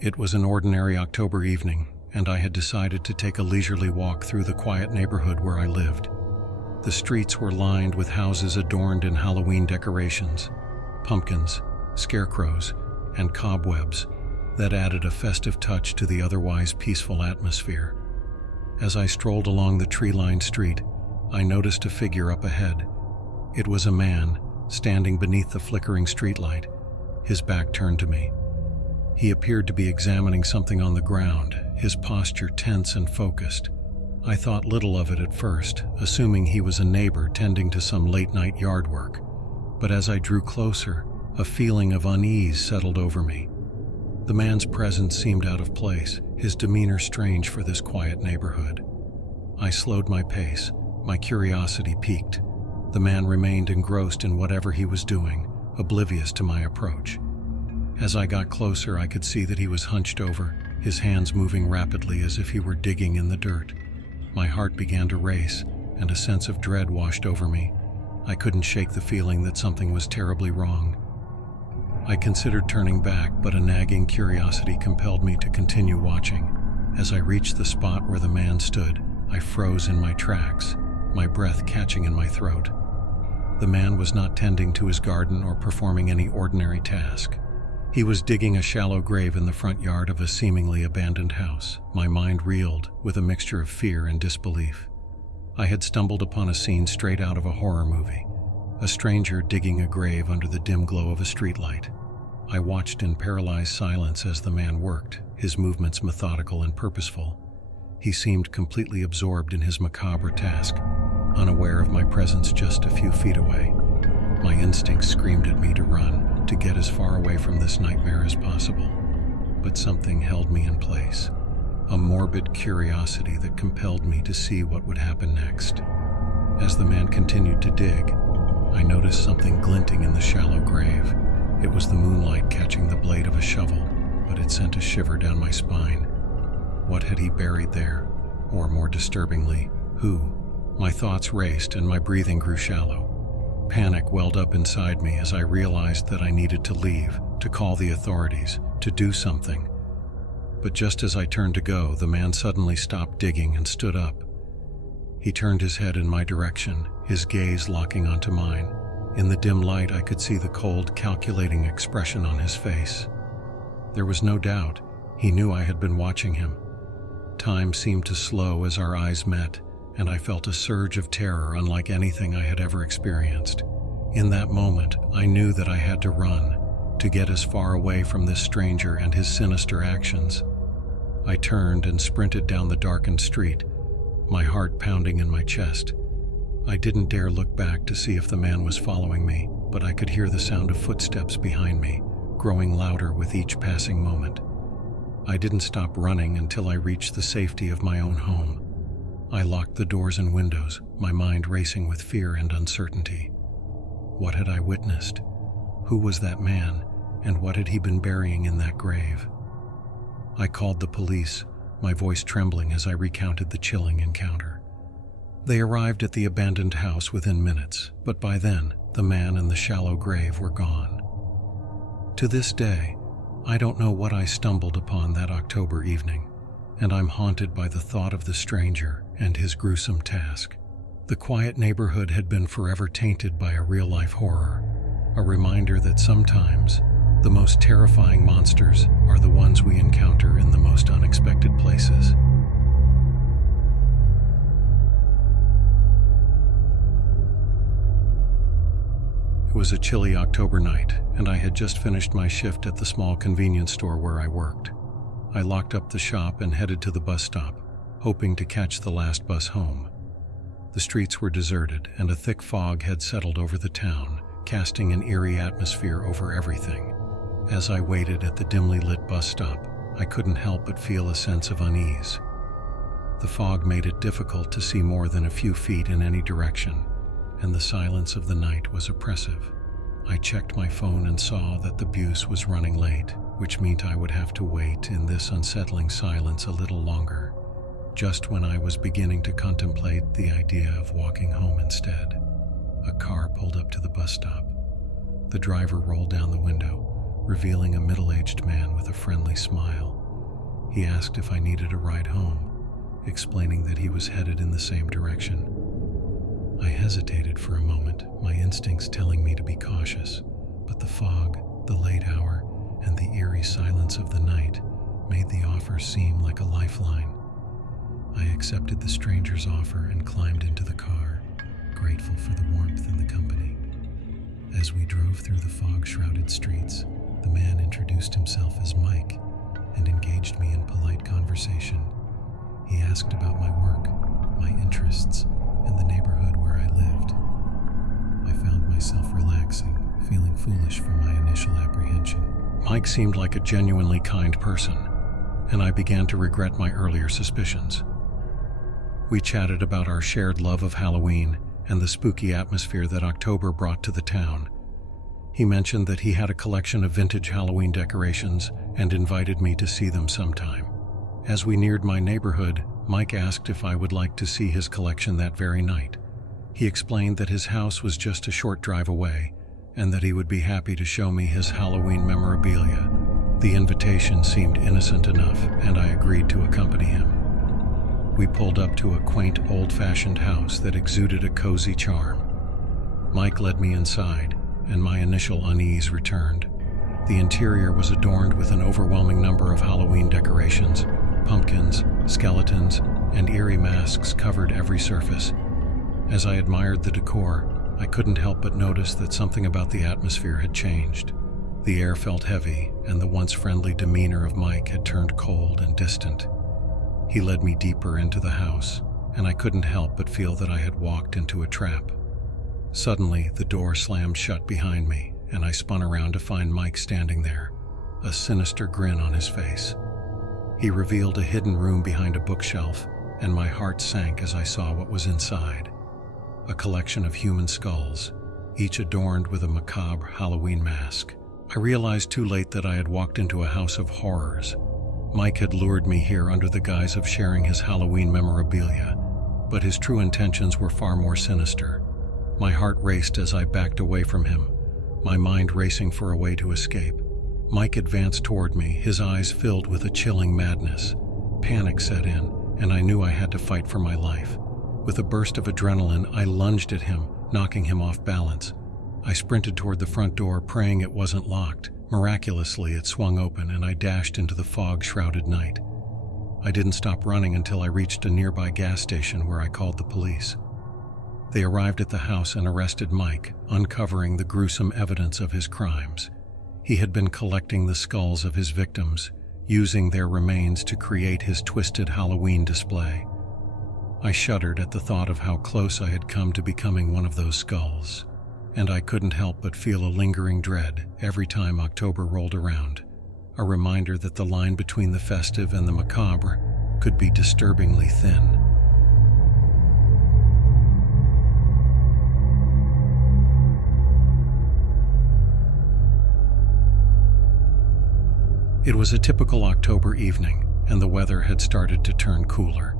It was an ordinary October evening, and I had decided to take a leisurely walk through the quiet neighborhood where I lived. The streets were lined with houses adorned in Halloween decorations, pumpkins, scarecrows, and cobwebs that added a festive touch to the otherwise peaceful atmosphere. As I strolled along the tree-lined street, I noticed a figure up ahead. It was a man, standing beneath the flickering streetlight, his back turned to me. He appeared to be examining something on the ground, his posture tense and focused. I thought little of it at first, assuming he was a neighbor tending to some late-night yard work. But as I drew closer, a feeling of unease settled over me. The man's presence seemed out of place, his demeanor strange for this quiet neighborhood. I slowed my pace, my curiosity piqued. The man remained engrossed in whatever he was doing, oblivious to my approach. As I got closer, I could see that he was hunched over, his hands moving rapidly as if he were digging in the dirt. My heart began to race, and a sense of dread washed over me. I couldn't shake the feeling that something was terribly wrong. I considered turning back, but a nagging curiosity compelled me to continue watching. As I reached the spot where the man stood, I froze in my tracks, my breath catching in my throat. The man was not tending to his garden or performing any ordinary task. He was digging a shallow grave in the front yard of a seemingly abandoned house. My mind reeled with a mixture of fear and disbelief. I had stumbled upon a scene straight out of a horror movie, a stranger digging a grave under the dim glow of a streetlight. I watched in paralyzed silence as the man worked, his movements methodical and purposeful. He seemed completely absorbed in his macabre task, unaware of my presence just a few feet away. My instincts screamed at me to run, to get as far away from this nightmare as possible. But something held me in place, a morbid curiosity that compelled me to see what would happen next. As the man continued to dig, I noticed something glinting in the shallow grave. It was the moonlight catching the blade of a shovel, but it sent a shiver down my spine. What had he buried there? Or more disturbingly, who? My thoughts raced and my breathing grew shallow. Panic welled up inside me as I realized that I needed to leave, to call the authorities, to do something. But just as I turned to go, the man suddenly stopped digging and stood up. He turned his head in my direction, his gaze locking onto mine. In the dim light, I could see the cold, calculating expression on his face. There was no doubt, he knew I had been watching him. Time seemed to slow as our eyes met, and I felt a surge of terror unlike anything I had ever experienced. In that moment, I knew that I had to run, to get as far away from this stranger and his sinister actions. I turned and sprinted down the darkened street, my heart pounding in my chest. I didn't dare look back to see if the man was following me, but I could hear the sound of footsteps behind me, growing louder with each passing moment. I didn't stop running until I reached the safety of my own home. I locked the doors and windows, my mind racing with fear and uncertainty. What had I witnessed? Who was that man, and what had he been burying in that grave? I called the police, my voice trembling as I recounted the chilling encounter. They arrived at the abandoned house within minutes, but by then, the man and the shallow grave were gone. To this day, I don't know what I stumbled upon that October evening, and I'm haunted by the thought of the stranger and his gruesome task. The quiet neighborhood had been forever tainted by a real-life horror, a reminder that sometimes the most terrifying monsters are the ones we encounter in the most unexpected places. It was a chilly October night, and I had just finished my shift at the small convenience store where I worked. I locked up the shop and headed to the bus stop, hoping to catch the last bus home. The streets were deserted, and a thick fog had settled over the town, casting an eerie atmosphere over everything. As I waited at the dimly lit bus stop, I couldn't help but feel a sense of unease. The fog made it difficult to see more than a few feet in any direction, and the silence of the night was oppressive. I checked my phone and saw that the bus was running late, which meant I would have to wait in this unsettling silence a little longer. Just when I was beginning to contemplate the idea of walking home instead, a car pulled up to the bus stop. The driver rolled down the window, revealing a middle-aged man with a friendly smile. He asked if I needed a ride home, explaining that he was headed in the same direction. I hesitated for a moment, my instincts telling me to be cautious, but the fog, the late hour, and the eerie silence of the night made the offer seem like a lifeline. I accepted the stranger's offer and climbed into the car, grateful for the warmth and the company. As we drove through the fog-shrouded streets, the man introduced himself as Mike and engaged me in polite conversation. He asked about my work, my interests, and the neighborhood where I lived. I found myself relaxing, feeling foolish for my initial apprehension. Mike seemed like a genuinely kind person, and I began to regret my earlier suspicions. We chatted about our shared love of Halloween and the spooky atmosphere that October brought to the town. He mentioned that he had a collection of vintage Halloween decorations and invited me to see them sometime. As we neared my neighborhood, Mike asked if I would like to see his collection that very night. He explained that his house was just a short drive away and that he would be happy to show me his Halloween memorabilia. The invitation seemed innocent enough, and I agreed to accompany him. We pulled up to a quaint, old-fashioned house that exuded a cozy charm. Mike led me inside, and my initial unease returned. The interior was adorned with an overwhelming number of Halloween decorations. Pumpkins, skeletons, and eerie masks covered every surface. As I admired the decor, I couldn't help but notice that something about the atmosphere had changed. The air felt heavy, and the once friendly demeanor of Mike had turned cold and distant. He led me deeper into the house, and I couldn't help but feel that I had walked into a trap. Suddenly, the door slammed shut behind me, and I spun around to find Mike standing there, a sinister grin on his face. He revealed a hidden room behind a bookshelf, and my heart sank as I saw what was inside. A collection of human skulls, each adorned with a macabre Halloween mask. I realized too late that I had walked into a house of horrors. Mike had lured me here under the guise of sharing his Halloween memorabilia, but his true intentions were far more sinister. My heart raced as I backed away from him, my mind racing for a way to escape. Mike advanced toward me, his eyes filled with a chilling madness. Panic set in, and I knew I had to fight for my life. With a burst of adrenaline, I lunged at him, knocking him off balance. I sprinted toward the front door, praying it wasn't locked. Miraculously, it swung open, and I dashed into the fog-shrouded night. I didn't stop running until I reached a nearby gas station where I called the police. They arrived at the house and arrested Mike, uncovering the gruesome evidence of his crimes. He had been collecting the skulls of his victims, using their remains to create his twisted Halloween display. I shuddered at the thought of how close I had come to becoming one of those skulls, and I couldn't help but feel a lingering dread every time October rolled around, a reminder that the line between the festive and the macabre could be disturbingly thin. It was a typical October evening, and the weather had started to turn cooler.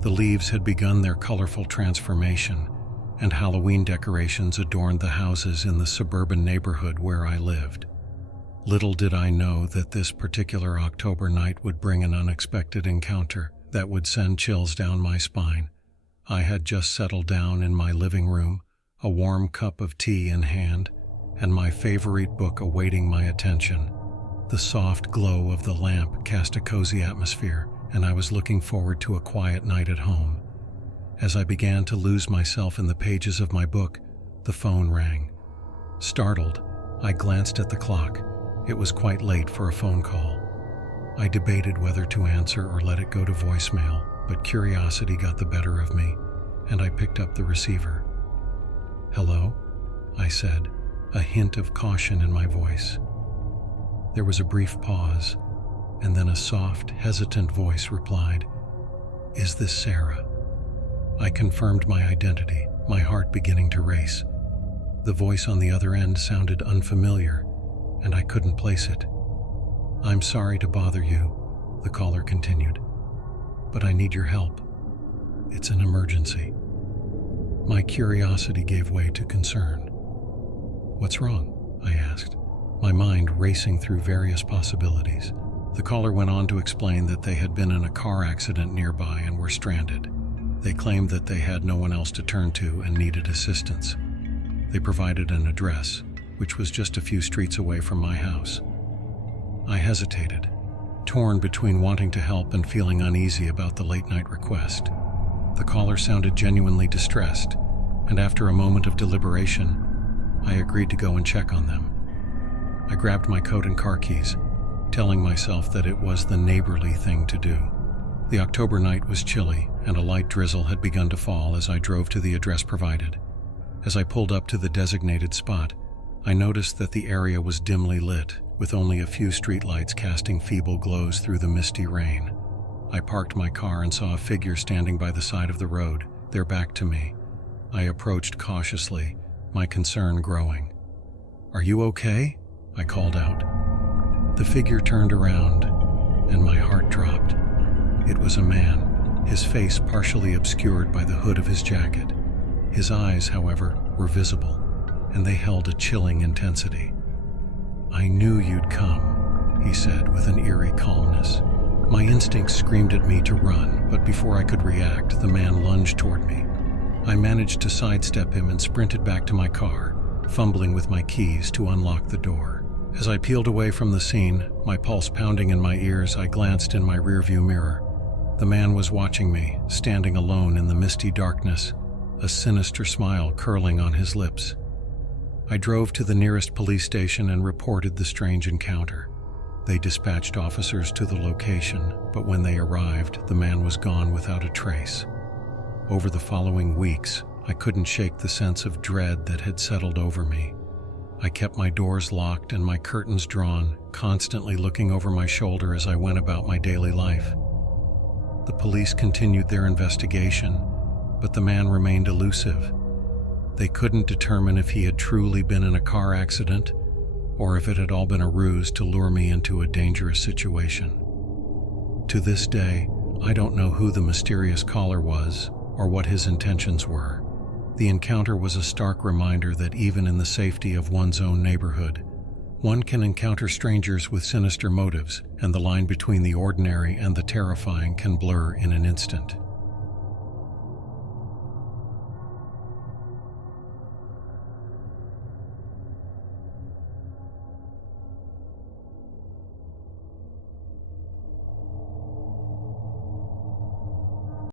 The leaves had begun their colorful transformation, and Halloween decorations adorned the houses in the suburban neighborhood where I lived. Little did I know that this particular October night would bring an unexpected encounter that would send chills down my spine. I had just settled down in my living room, a warm cup of tea in hand, and my favorite book awaiting my attention. The soft glow of the lamp cast a cozy atmosphere, and I was looking forward to a quiet night at home. As I began to lose myself in the pages of my book, the phone rang. Startled, I glanced at the clock. It was quite late for a phone call. I debated whether to answer or let it go to voicemail, but curiosity got the better of me, and I picked up the receiver. "Hello?" I said, a hint of caution in my voice. There was a brief pause, and then a soft, hesitant voice replied, "Is this Sarah?" I confirmed my identity, my heart beginning to race. The voice on the other end sounded unfamiliar, and I couldn't place it. "I'm sorry to bother you," the caller continued, "but I need your help. It's an emergency." My curiosity gave way to concern. "What's wrong?" I asked, my mind racing through various possibilities. The caller went on to explain that they had been in a car accident nearby and were stranded. They claimed that they had no one else to turn to and needed assistance. They provided an address, which was just a few streets away from my house. I hesitated, torn between wanting to help and feeling uneasy about the late-night request. The caller sounded genuinely distressed, and after a moment of deliberation, I agreed to go and check on them. I grabbed my coat and car keys, telling myself that it was the neighborly thing to do. The October night was chilly, and a light drizzle had begun to fall as I drove to the address provided. As I pulled up to the designated spot, I noticed that the area was dimly lit, with only a few streetlights casting feeble glows through the misty rain. I parked my car and saw a figure standing by the side of the road, their back to me. I approached cautiously, my concern growing. "Are you okay?" I called out. The figure turned around, and my heart dropped. It was a man, his face partially obscured by the hood of his jacket. His eyes, however, were visible, and they held a chilling intensity. "I knew you'd come," he said with an eerie calmness. My instincts screamed at me to run, but before I could react, the man lunged toward me. I managed to sidestep him and sprinted back to my car, fumbling with my keys to unlock the door. As I peeled away from the scene, my pulse pounding in my ears, I glanced in my rearview mirror. The man was watching me, standing alone in the misty darkness, a sinister smile curling on his lips. I drove to the nearest police station and reported the strange encounter. They dispatched officers to the location, but when they arrived, the man was gone without a trace. Over the following weeks, I couldn't shake the sense of dread that had settled over me. I kept my doors locked and my curtains drawn, constantly looking over my shoulder as I went about my daily life. The police continued their investigation, but the man remained elusive. They couldn't determine if he had truly been in a car accident or if it had all been a ruse to lure me into a dangerous situation. To this day, I don't know who the mysterious caller was or what his intentions were. The encounter was a stark reminder that even in the safety of one's own neighborhood, one can encounter strangers with sinister motives, and the line between the ordinary and the terrifying can blur in an instant.